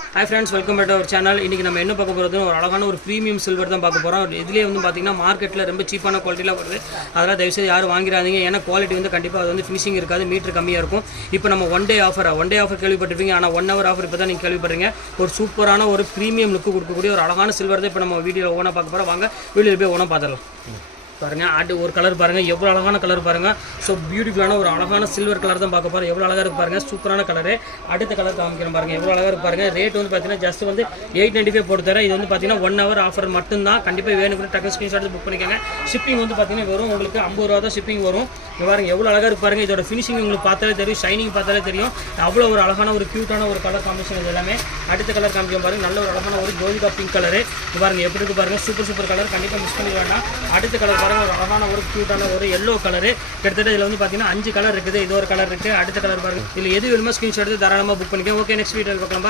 Hi friends, welcome back to our channel. இன்னைக்கு நம்ம என்ன பார்க்க போறதுன்னா ஒரு அழகான ஒரு பிரீமியம் சில்வர் தான் பார்க்க போறோம். இதுலயே வந்து பாத்தீங்கன்னா மார்க்கெட்ல ரொம்ப சீப்பான குவாலிட்டில வருது. அதனால தயவு செய்து யாரும் வாங்கிராதீங்க. ஏன்னா குவாலிட்டி வந்து கண்டிப்பா அது வந்து ஃபினிஷிங் இருக்காது, மீட்டர் கம்மியா இருக்கும். இப்போ நம்ம ஒன் டே ஆஃபர் கேள்விப்பட்டிருப்பீங்க. ஆனா 1 hour ஆஃபர் இப்பதான் நீங்க கேள்விப்படுறீங்க. ஒரு சூப்பரான ஒரு பிரீமியம் லுக் கொடுக்கக்கூடிய ஒரு அழகான சில்வர் தான் இப்போ நம்ம வீடியோல ஓனா பார்க்க போறோம். வாங்க வீடியோல போய் ஓனா பார்த்துடலாம். பாருங்க ஆட்டு ஒரு கலர் பாருங்க, எவ்வளோ அழகான கலர் பாருங்க. ஸோ பியூட்டிஃபுல்லான ஒரு அழகான சில்வர் கலர் தான் பார்க்க போகிறோம். எவ்வளோ அழகாக இருக்கு பாருங்க, சூப்பரான கலரு. அடுத்த கலர் காமிக்கிறேன் பாருங்க, எவ்வளோ அழகாக இருக்கு பாருங்க. ரேட் வந்து பார்த்தீங்கன்னா ஜஸ்ட் வந்து 895 போட்டு தரேன். இது வந்து பார்த்தீங்கன்னா 1 hour ஆஃபர் மட்டும்தான். கண்டிப்பாக வேணும்னு டக்கு ஸ்க்ரீன்ஷாட் புக் பண்ணிக்கோங்க. ஷிப்பிங் வந்து பார்த்தீங்கன்னா வரும் உங்களுக்கு 50 ரூபா தான் ஷிப்பிங் வரும். பாருங்க எவ்வளோ அழகாக இருக்கு பாருங்க. இதோட ஃபினிஷிங் உங்களுக்கு பார்த்தாலே தெரியும், ஷைனிங் பார்த்தாலே தெரியும். அவ்வளோ ஒரு அழகான ஒரு க்யூட்டான ஒரு கலர் காம்பினேஷன் இது எல்லாமே. அடுத்த கலர் காமிக்க பாருங்க, நல்ல ஒரு அழகான ஒரு கோல்கா பிங்க் கலரு. பாருங்க எப்படி இருக்கு பாருங்க, சூப்பர் கலர், கண்டிப்பாக மிஸ் பண்ணி வேண்டாம். அடுத்த கலர் பாருங்க, ஒரு அழகான ஒரு க்யூட்டான ஒரு எல்லோ கலரு. கிட்டத்தட்ட இதில் வந்து பார்த்தீங்கன்னா 5 கலர் இருக்குது. இது ஒரு கலர் இருக்குது. அடுத்த கலர் பாருங்க. இதில் எது வேணுமோ ஸ்க்ரீன்ஷாட் எடுத்து தாராளமாக புக் பண்ணிக்கோங்க. ஓகே, நெக்ஸ்ட் வீடியோவில் பார்க்கலாம்.